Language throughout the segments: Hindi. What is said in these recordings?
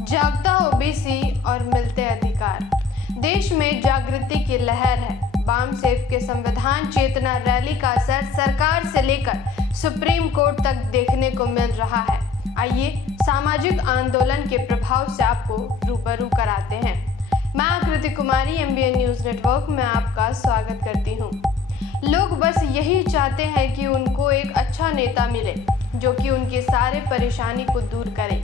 जागता ओबीसी और मिलते अधिकार। देश में जागृति की लहर है। बाम सेफ के संविधान चेतना रैली का असर सरकार से लेकर सुप्रीम कोर्ट तक देखने को मिल रहा है। आइए सामाजिक आंदोलन के प्रभाव से आपको रूबरू कराते हैं। मैं आकृति कुमारी MBN न्यूज नेटवर्क में आपका स्वागत करती हूँ। लोग बस यही चाहते हैं कि उनको एक अच्छा नेता मिले जो कि उनकी सारे परेशानी को दूर करे।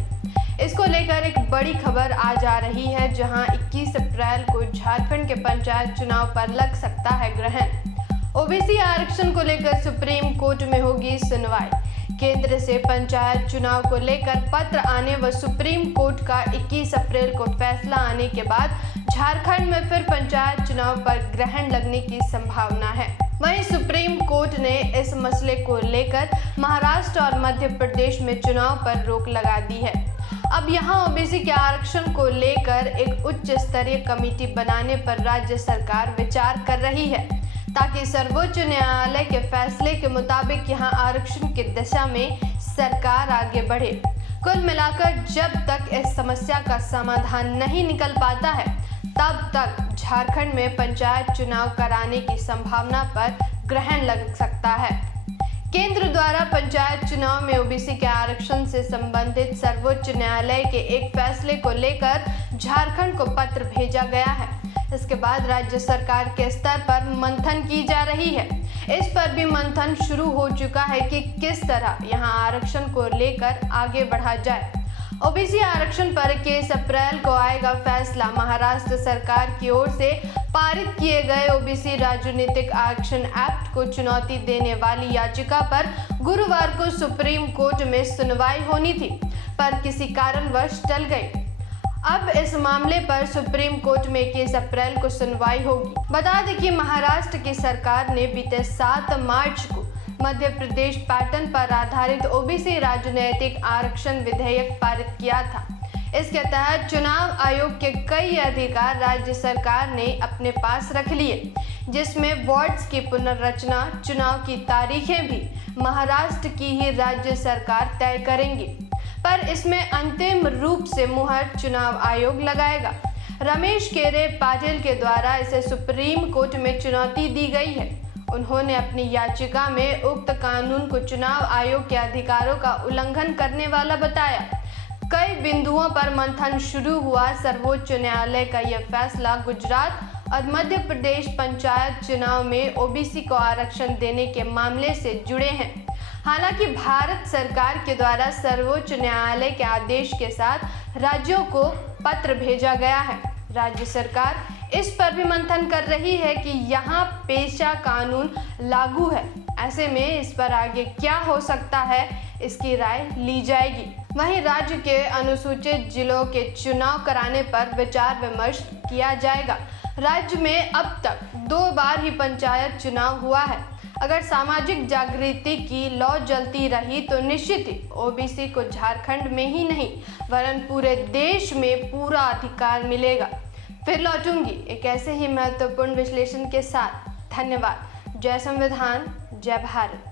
इसको लेकर एक बड़ी खबर आज आ रही है, जहां 21 अप्रैल को झारखंड के पंचायत चुनाव पर लग सकता है ग्रहण। ओबीसी आरक्षण को लेकर सुप्रीम कोर्ट में होगी सुनवाई। केंद्र से पंचायत चुनाव को लेकर पत्र आने व सुप्रीम कोर्ट का 21 अप्रैल को फैसला आने के बाद झारखंड में फिर पंचायत चुनाव पर ग्रहण लगने की संभावना है। वहीं सुप्रीम कोर्ट ने इस मसले को लेकर महाराष्ट्र और मध्य प्रदेश में चुनाव पर रोक लगा दी है। अब यहां ओबीसी के आरक्षण को लेकर एक उच्च स्तरीय कमेटी बनाने पर राज्य सरकार विचार कर रही है, ताकि सर्वोच्च न्यायालय के फैसले के मुताबिक यहां आरक्षण की दिशा में सरकार आगे बढ़े। कुल मिलाकर जब तक इस समस्या का समाधान नहीं निकल पाता है, तब तक झारखंड में पंचायत चुनाव कराने की संभावना पर ग्रहण लग सकता है। केंद्र द्वारा पंचायत चुनाव में ओबीसी के आरक्षण से संबंधित सर्वोच्च न्यायालय के एक फैसले को लेकर झारखंड को पत्र भेजा गया है। इसके बाद राज्य सरकार के स्तर पर मंथन की जा रही है। इस पर भी मंथन शुरू हो चुका है कि किस तरह यहां आरक्षण को लेकर आगे बढ़ा जाए। ओबीसी आरक्षण पर 21 अप्रैल को आएगा फैसला। महाराष्ट्र सरकार की ओर से पारित किए गए ओबीसी राजनीतिक आरक्षण एक्ट को चुनौती देने वाली याचिका पर गुरुवार को सुप्रीम कोर्ट में सुनवाई होनी थी, पर किसी कारणवश टल गई। अब इस मामले पर सुप्रीम कोर्ट में 21 अप्रैल को सुनवाई होगी। बता दें कि महाराष्ट्र की सरकार ने बीते 7 मार्च को मध्य प्रदेश पैटर्न पर आधारित ओबीसी राजनीतिक आरक्षण विधेयक पारित किया था। इसके तहत चुनाव आयोग के कई अधिकार राज्य सरकार ने अपने पास रख लिए, जिसमें वार्ड्स की पुनर्रचना, चुनाव की तारीखें भी महाराष्ट्र की ही राज्य सरकार तय करेंगी, पर इसमें अंतिम रूप से मुहर चुनाव आयोग लगाएगा। रमेश केरे पाटिल के द्वारा इसे सुप्रीम कोर्ट में चुनौती दी गई है। उन्होंने अपनी याचिका में उक्त कानून को चुनाव आयोग के अधिकारों का उल्लंघन करने वाला बताया। कई बिंदुओं पर मंथन शुरू हुआ। सर्वोच्च न्यायालय का यह फैसला गुजरात और मध्य प्रदेश पंचायत चुनाव में ओबीसी को आरक्षण देने के मामले से जुड़े हैं। हालांकि भारत सरकार के द्वारा सर्वोच्च न्यायालय के आदेश के साथ राज्यों को पत्र भेजा गया है। राज्य सरकार इस पर भी मंथन कर रही है कि यहाँ पेशा कानून लागू है। ऐसे में इस पर आगे क्या हो सकता है, इसकी राय ली जाएगी। वहीं राज्य के अनुसूचित जिलों के चुनाव कराने पर विचार विमर्श किया जाएगा। राज्य में अब तक 2 बार ही पंचायत चुनाव हुआ है। अगर सामाजिक जागृति की लौ जलती रही तो निश्चित ही ओबीसी को झारखंड में ही नहीं वरन पूरे देश में पूरा अधिकार मिलेगा। फिर लौटूंगी एक ऐसे ही महत्वपूर्ण विश्लेषण के साथ। धन्यवाद। जय संविधान, जय भारत।